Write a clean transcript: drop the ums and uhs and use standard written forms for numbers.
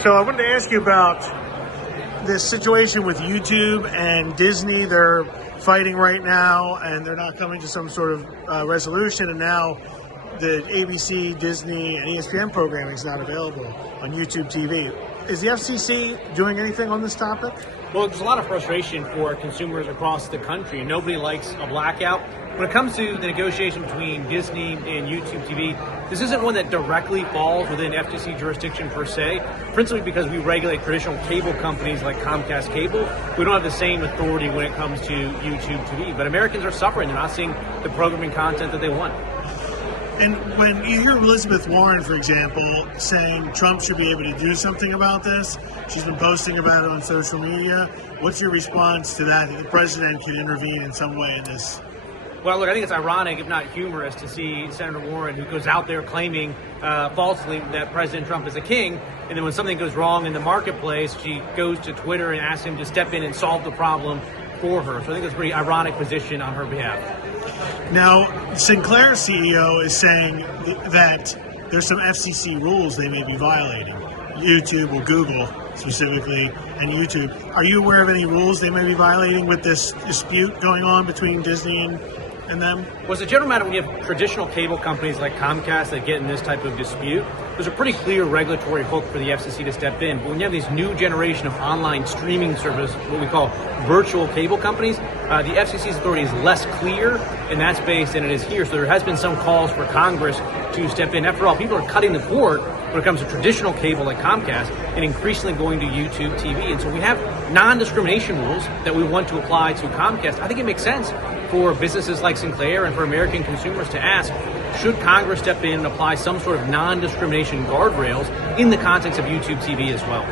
So I wanted to ask you about this situation with YouTube and Disney. They're fighting right now, and they're not coming to some sort of resolution. And now the ABC, Disney, and ESPN programming is not available on YouTube TV. Is the FCC doing anything on this topic? Well, there's a lot of frustration for consumers across the country, and nobody likes a blackout. When it comes to the negotiation between Disney and YouTube TV, this isn't one that directly falls within FCC jurisdiction per se, principally because we regulate traditional cable companies like Comcast Cable. We don't have the same authority when it comes to YouTube TV, but Americans are suffering. They're not seeing the programming content that they want. And when you hear Elizabeth Warren, for example, saying Trump should be able to do something about this, she's been posting about it on social media. What's your response to that the president could intervene in some way in this? Well, look, I think it's ironic, if not humorous, to see Senator Warren, who goes out there claiming falsely that President Trump is a king, and then when something goes wrong in the marketplace, she goes to Twitter and asks him to step in and solve the problem for her. So I think it's a pretty ironic position on her behalf. Now, Sinclair's CEO is saying that there's some FCC rules they may be violating. YouTube or Google specifically, and YouTube. Are you aware of any rules they may be violating with this dispute going on between Disney and them? Well, as a general matter, when you have traditional cable companies like Comcast that get in this type of dispute, there's a pretty clear regulatory hook for the FCC to step in. But when you have these new generation of online streaming service, what we call virtual cable companies, the FCC's authority is less clear in that space than it is here. So there has been some calls for Congress to step in. After all, people are cutting the cord when it comes to traditional cable like Comcast and increasingly going to YouTube TV. And so we have non-discrimination rules that we want to apply to Comcast. I think it makes sense for businesses like Sinclair and for American consumers to ask, should Congress step in and apply some sort of non-discrimination guardrails in the context of YouTube TV as well?